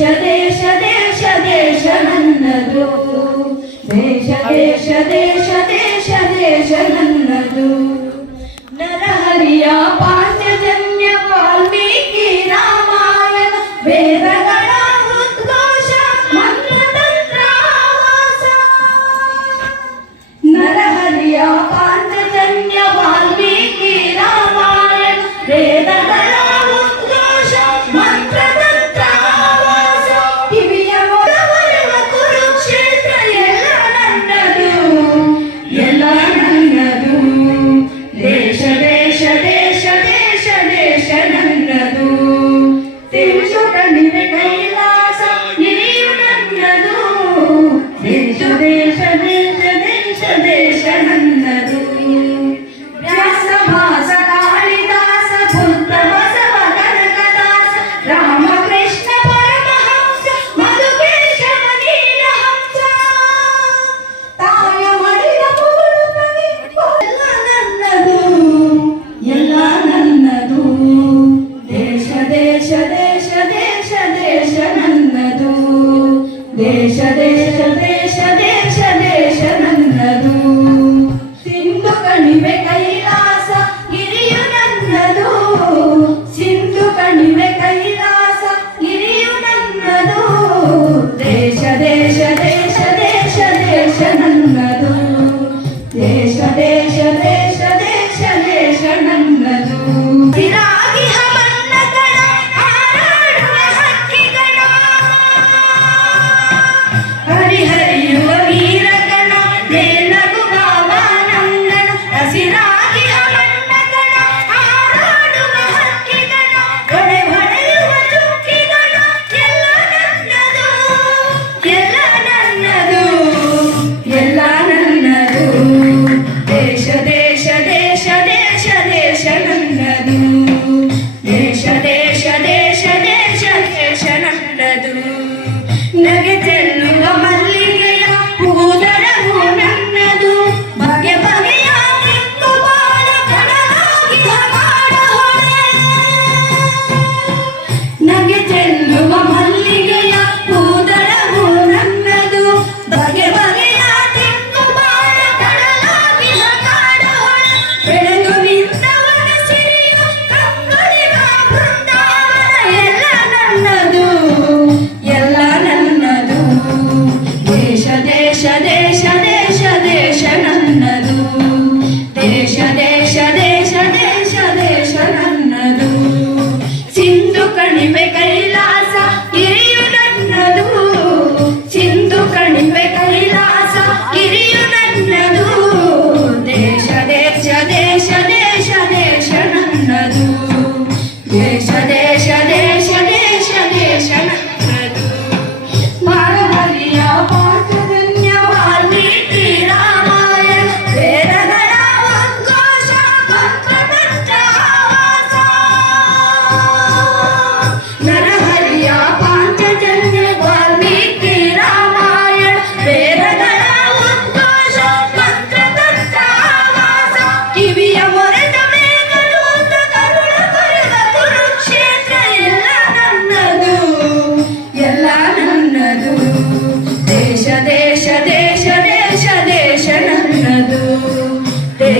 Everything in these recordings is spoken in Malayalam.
ദേശ ദേശ ദേശമെന്നതു ದೇಶ ದೇಶ ದೇಶ ದೇಶ ದೇಶ ನನ್ನದು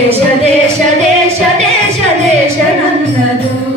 ದೇಶ ದೇಶ ದೇಶ ದೇಶ ದೇಶ ನನ್ನದು